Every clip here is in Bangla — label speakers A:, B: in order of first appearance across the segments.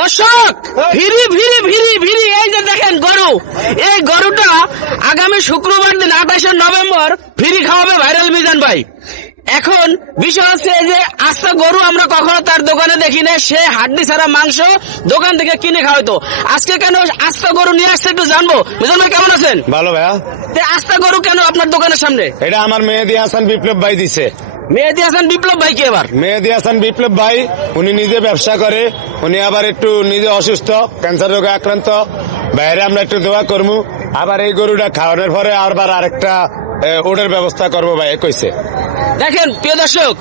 A: দর্শক ভিড়ি ভিড়ি ভিড়ি ভিড়ি এই যে দেখেন গরু। এই গরুটা আগামী শুক্রবার দিন আঠাশে নভেম্বর ফ্রি খাওয়াবে ভাইরাল মিজান ভাই। এখন বিষয় হচ্ছে যে আস্তা গরু আমরা কখনো তার দোকানে দেখি না সে হাড্ডি ছাড়া মাংস দোকান থেকে কিনে খাওয়াতো আজকে কেন আস্তা গরু নিয়ে আসছে একটু জানব? মিজান ভাই কেমন আছেন?
B: ভালো ভাইয়া।
A: আস্তা গরু কেন আপনার দোকানের সামনে?
B: এটা আমার মেয়ে দিয়ে হাসান বিপ্লব ভাই দিছে।
A: মেহেদি হাসান বিপ্লব ভাই কি এবার।
B: মেহেদি হাসান বিপ্লব ভাই উনি নিজে ব্যবসা করে উনি আবার একটু নিজে অসুস্থ ক্যান্সার রোগে আক্রান্ত। বাইরে আমরা একটু দোয়া করব আবার এই গরুটা খাওয়ানোর পরে আবার আরেকটা ওডের ওটার ব্যবস্থা করব ভাই কইছে।
A: দেখেন প্রিয় দর্শক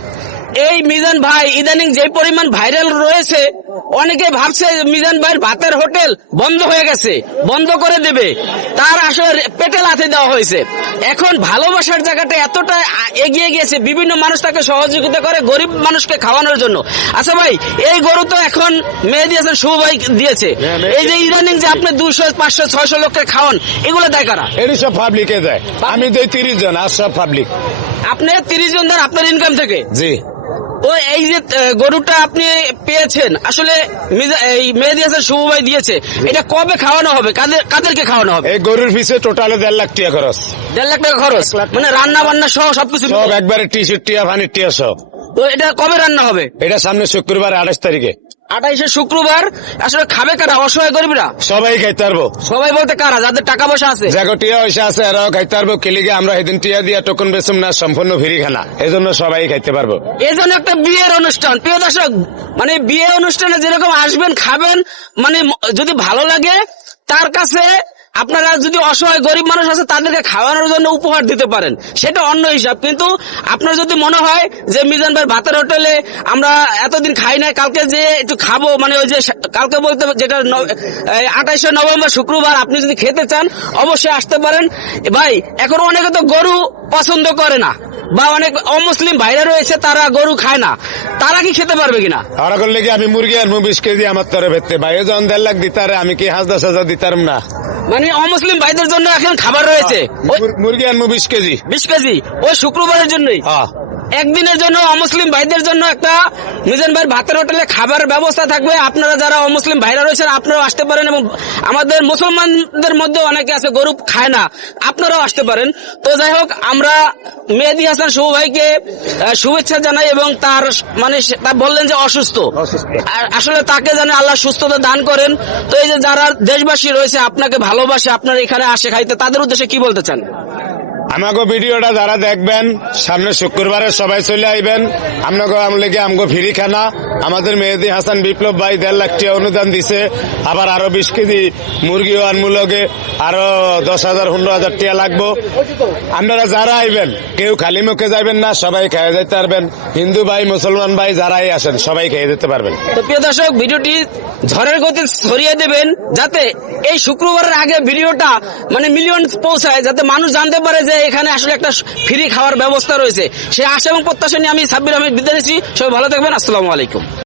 A: এই মিজান ভাই ইদানিং যে পরিমাণ ভাইরাল রয়েছে অনেকে ভাবছে মিজান ভাইয়ের ভাতের হোটেল বন্ধ হয়ে গেছে বন্ধ করে দেবে। তার আসলে পেটে লাথি দেওয়া হয়েছে। এখন ভালোবাসার জায়গাটা এতটা এগিয়ে গিয়েছে বিভিন্ন মানুষ তাকে সহযোগিতা করে গরিব মানুষকে খাওয়ানোর জন্য। আচ্ছা ভাই এই গরু তো এখন মেয়ে দিয়েছেন শুভ ভাই দিয়েছে।
B: হ্যাঁ,
A: এই যে ইদানিং যে আপনি দুশো পাঁচশো ছয়শো লোককে খাওয়ান এগুলো দেয় কারা?
B: এটি সব পাবলিকে দেয়। আমি দেই তিরিশ জন আর সব পাবলিক
A: আপনি তিরিশ জন দেন আপনার ইনকাম থেকে?
B: জি।
A: তো এই যে গরুটা আপনি পেয়েছেন। আসলে এই মেহেদি হাসান শুভ ভাই দিয়েছে। এটা কবে খাওয়ানো হবে? কাদের কাদেরকে খাওয়ানো হবে?
B: এই গরুর পিছনে টোটালে দেড় লাখ টাকা খরচ।
A: দেড় লাখ টাকা খরচ? মানে রান্না বান্না সহ সবকিছু
B: সব একবারে টি শার্ট টিয়া ফানির টিয়া সব।
A: তো এটা কবে রান্না হবে?
B: এটা সামনে শুক্রবার আঠাশ তারিখে।
A: আঠাইশে শুক্রবার আসলে খাবে কারা? অসহায় গরিবরা?
B: সবাই খাইতে পারব।
A: সবাই বলতে কারা? যাদের টাকা পয়সা আছে।
B: যাকে টিয়া পয়সা আছে এরাও খাইতে পারব। কেলিগে আমরা সেদিন টিয়া দিয়া টোকন বেসুম না সম্পূর্ণ ভিড়ি খানা এজন্য জন্য সবাই খাইতে পারব।
A: এই জন্য একটা বিয়ের অনুষ্ঠান। প্রিয় দর্শক মানে বিয়ে অনুষ্ঠানে যেরকম আসবেন খাবেন মানে যদি ভালো লাগে তার কাছে আপনারা যদি অসহায় গরিব মানুষ আছে, তাদেরকে খাওয়ানোর জন্য উপহার দিতে পারেন। সেটা অন্য হিসাব, কিন্তু আপনার যদি মনে হয় যে, মিজান ভাই, ভাতের হোটেলে আমরা এতদিন খাই না কালকে যে একটু খাব মানে ওই যে কালকে বলতে যেটা আঠাইশে নভেম্বর শুক্রবার আপনি যদি খেতে চান, অবশ্যই আসতে পারেন। ভাই, এখন অনেকে তো গরু পছন্দ করে না। বা অনেক অমুসলিম ভাইরা রয়েছে তারা গরু খায় না। তারা কি খেতে পারবে কিনা?
B: ওরা করলে কি আমি মুরগি আর বিশ কেজি আমার তরে ভেতরে ভাই যখন দেড় লাখ দিতারে আমি কি হাজার হাজার দিতাম না?
A: মানে অমুসলিম ভাইদের জন্য এখন খাবার রয়েছে।
B: মুরগি আর বিশ কেজি।
A: বিশ কেজি? ওই শুক্রবারের জন্যই?
B: হ্যাঁ।
A: একদিনের জন্য অমুসলিম ভাইদের জন্য একটা মিজান ভাইয়ের ভাতের হোটেলে খাবার ব্যবস্থা থাকবে। আপনারা যারা অমুসলিম ভাইরা রয়েছেন আপনারাও আসতে পারেন এবং আমাদের মুসলমানদের মধ্যে অনেকে আছে গরু খায় না আপনারাও আসতে পারেন। তো যাই হোক আমরা মেহেদি হাসান শুভ ভাইকে শুভেচ্ছা জানাই এবং তার মানে তা বললেন যে অসুস্থ। আর আসলে তাকে জানে আল্লাহ সুস্থতা দান করেন। তো এই যে যারা দেশবাসী রয়েছে আপনাকে ভালোবাসে আপনার এখানে আসে খাইতে তাদের উদ্দেশ্যে কি বলতে চান?
B: আমাকে ভিডিওটা যারা দেখবেন, সামনে শুক্রবারে সবাই চলে আইবেন। আপনাকে আমলেগে আমগো ফিরি খানা। আমাদের মেহেদি হাসান বিপ্লব ভাই দেড় লাখ টাকা অনুদান দিছে। আবার আরও বিশ কেজি মুরগি আনমূলকে আরও দশ হাজার, পনেরো হাজার টিয়া লাগবো। আপনারা যারা আইবেন, কেউ খালি মুখে যাবেন না, সবাই খেয়ে যেতে পারবেন। হিন্দু ভাই, মুসলমান ভাই, যারাই আসেন সবাই খেয়ে যেতে পারবেন।
A: তো প্রিয় দর্শক, ভিডিওটি ঝড়ের গতি ছড়িয়ে দেবেন, যাতে এই শুক্রবারের আগে ভিডিওটা মানে মিলিয়ন পৌঁছায়, যাতে মানুষ জানতে পারে যে এখানে আসলে একটা ফ্রি খাওয়ার ব্যবস্থা রয়েছে। সে আশা এবং প্রত্যাশা নিয়ে আমি সাব্বির আহমেদ বিদ্যা নিচ্ছি। সবাই ভালো থাকবেন, আসসালামু আলাইকুম।